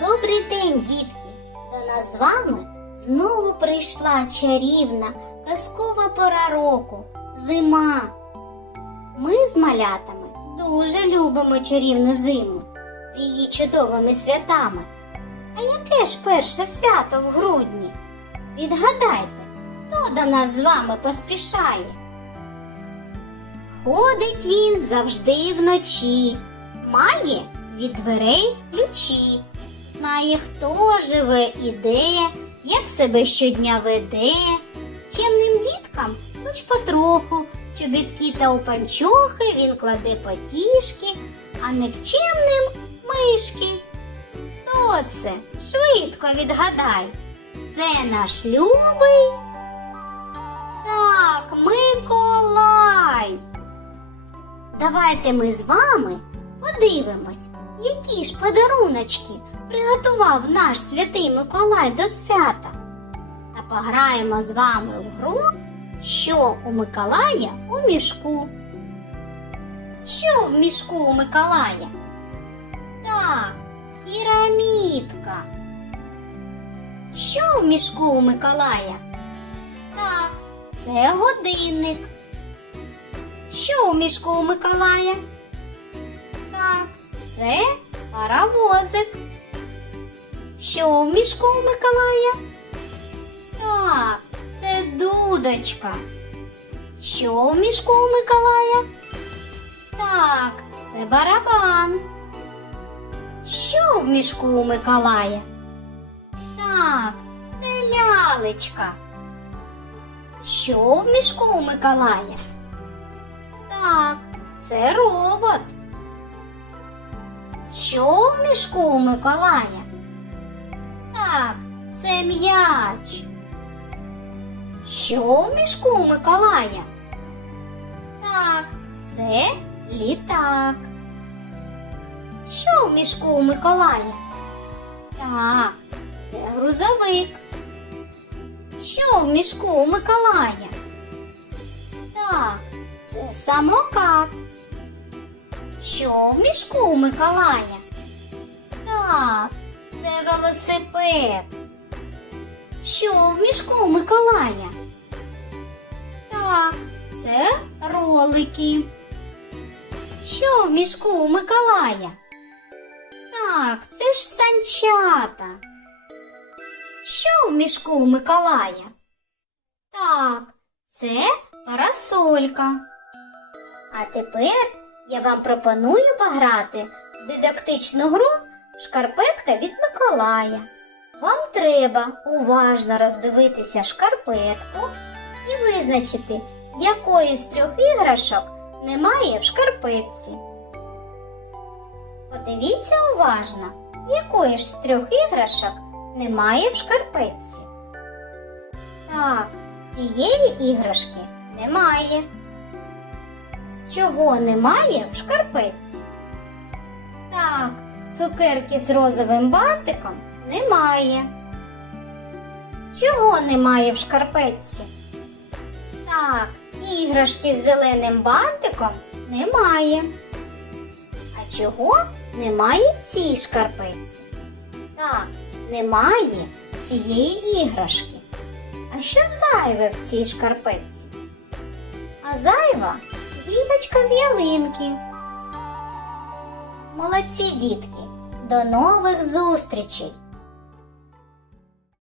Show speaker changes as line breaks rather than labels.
Добрий день, дітки! До нас з вами знову прийшла чарівна казкова пора року зима. Ми з малятами дуже любимо чарівну зиму з її чудовими святами. А яке ж перше свято в грудні? Відгадайте, хто до нас з вами поспішає? Ходить він завжди вночі, має від дверей ключі, знає, хто живе і де, як себе щодня веде. Чемним діткам хоч потроху, чобітки та у панчохи він кладе потішки, а никчемним мишки. Хто це? Швидко відгадай. Це наш любий. Так, Миколай. Давайте ми з вами подивимось, які ж подаруночки приготував наш святий Миколай до свята. Та пограємо з вами в гру, що у Миколая у мішку. Що в мішку у Миколая? Так, пірамідка. Що в мішку у Миколая? Так, це годинник. Що у мішку у Миколая? Це паровозик. Що в мішку у Миколая? Так, це дудочка. Що в мішку у Миколая? Так, це барабан. Що в мішку у Миколая? Так, це лялечка. Що в мішку у Миколая? Так, це робот. Що в мішку у Миколая? Так, це м'яч. Що в мішку у Миколая? Так, це літак. Що в мішку у Миколая? Так, це грузовик. Що в мішку у Миколая? Так, це самокат. Що в мішку у Миколая? Так, це велосипед. Що в мішку у Миколая? Так, це ролики. Що в мішку у Миколая? Так, це ж санчата. Що в мішку у Миколая? Так, це парасолька. А тепер я вам пропоную пограти в дидактичну гру Шкарпетка від Миколая. Вам треба уважно роздивитися шкарпетку і визначити, якої з трьох іграшок немає в шкарпетці. Подивіться уважно, якої ж з трьох іграшок немає в шкарпетці. Так, цієї іграшки немає. Чого немає в шкарпетці? Так, цукерки з розовим бантиком немає. Чого немає в шкарпетці? Так, іграшки з зеленим бантиком немає. А чого немає в цій шкарпетці? Так, немає цієї іграшки. А що зайве в цій шкарпетці? А зайва гілочка з ялинки. Молодці, дітки! До нових зустрічей!